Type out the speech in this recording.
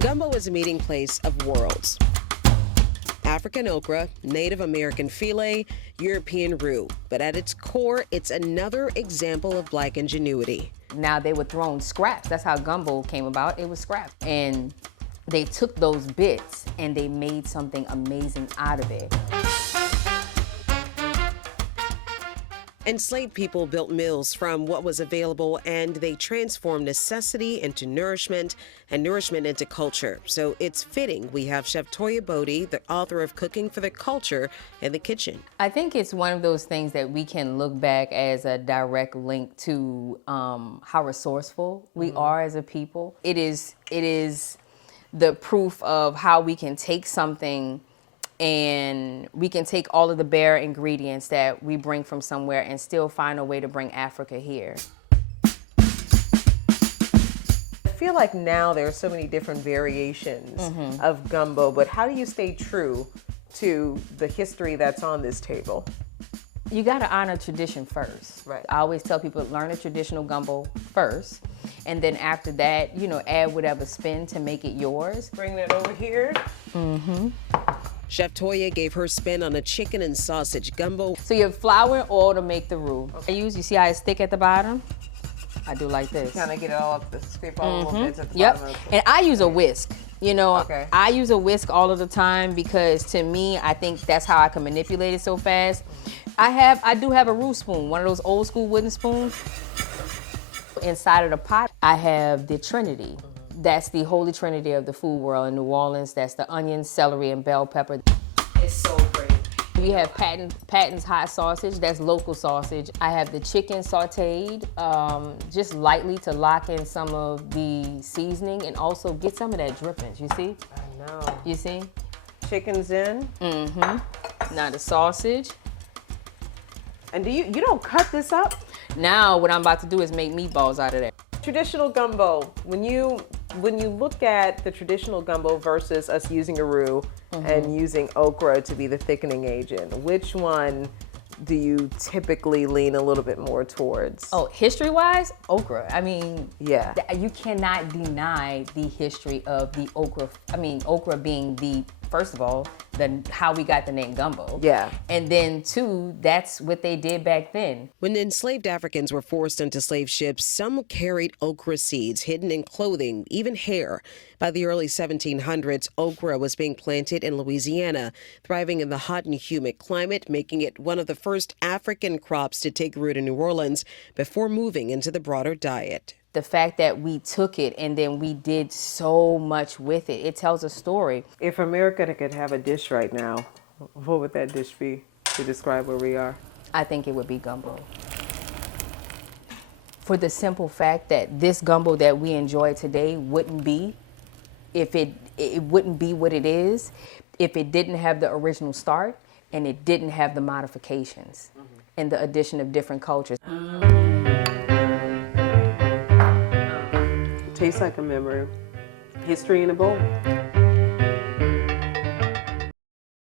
Gumbo is a meeting place of worlds. African okra, Native American filet, European roux. But at its core, it's another example of Black ingenuity. Now they were thrown scraps. That's how gumbo came about. It was scraps. And they took those bits and they made something amazing out of it. Enslaved people built meals from what was available, and they transformed necessity into nourishment and nourishment into culture. So it's fitting we have Chef Toya, the author of Cooking for the Culture, in the kitchen. I think it's one of those things that we can look back as a direct link to how resourceful we are as a people. It is the proof of how we can take something and we can take all of the bare ingredients that we bring from somewhere and still find a way to bring Africa here. I feel like now there are so many different variations of gumbo, but how do you stay true to the history that's on this table? You gotta honor tradition first. Right. I always tell people, learn a traditional gumbo first, and then after that, add whatever spin to make it yours. Bring that over here. Chef Toya gave her spin on a chicken and sausage gumbo. So you have flour and oil to make the roux. You see how it's thick at the bottom? I do like this. Kind of get it all up, scrape all the little bits at the Yep, bottom. and I use a whisk. Okay. I use a whisk all of the time because to me, I think that's how I can manipulate it so fast. I do have a roux spoon, one of those old school wooden spoons. Inside of the pot, I have the Trinity. That's the holy trinity of the food world in New Orleans. That's the onion, celery, and bell pepper. It's so great. We have Patton's hot sausage. That's local sausage. I have the chicken sauteed, just lightly to lock in some of the seasoning and also get some of that drippings. You see? I know. You see? Chicken's in. Now the sausage. And you don't cut this up? Now what I'm about to do is make meatballs out of that. Traditional gumbo, when you look at the traditional gumbo versus us using a roux and using okra to be the thickening agent, which one do you typically lean a little bit more towards? Oh, history-wise, okra. I mean, yeah, you cannot deny the history of the okra. I mean, okra being the, first of all, how we got the name gumbo. Yeah. And then two, that's what they did back then. When enslaved Africans were forced onto slave ships, some carried okra seeds hidden in clothing, even hair. By the early 1700s, okra was being planted in Louisiana, thriving in the hot and humid climate, making it one of the first African crops to take root in New Orleans before moving into the broader diet. The fact that we took it and then we did so much with it, it tells a story. If America could have a dish right now, what would that dish be to describe where we are? I think it would be gumbo. For the simple fact that this gumbo that we enjoy today wouldn't be, if it wouldn't be what it is, if it didn't have the original start and it didn't have the modifications and the addition of different cultures. Tastes like a memory. History in a bowl.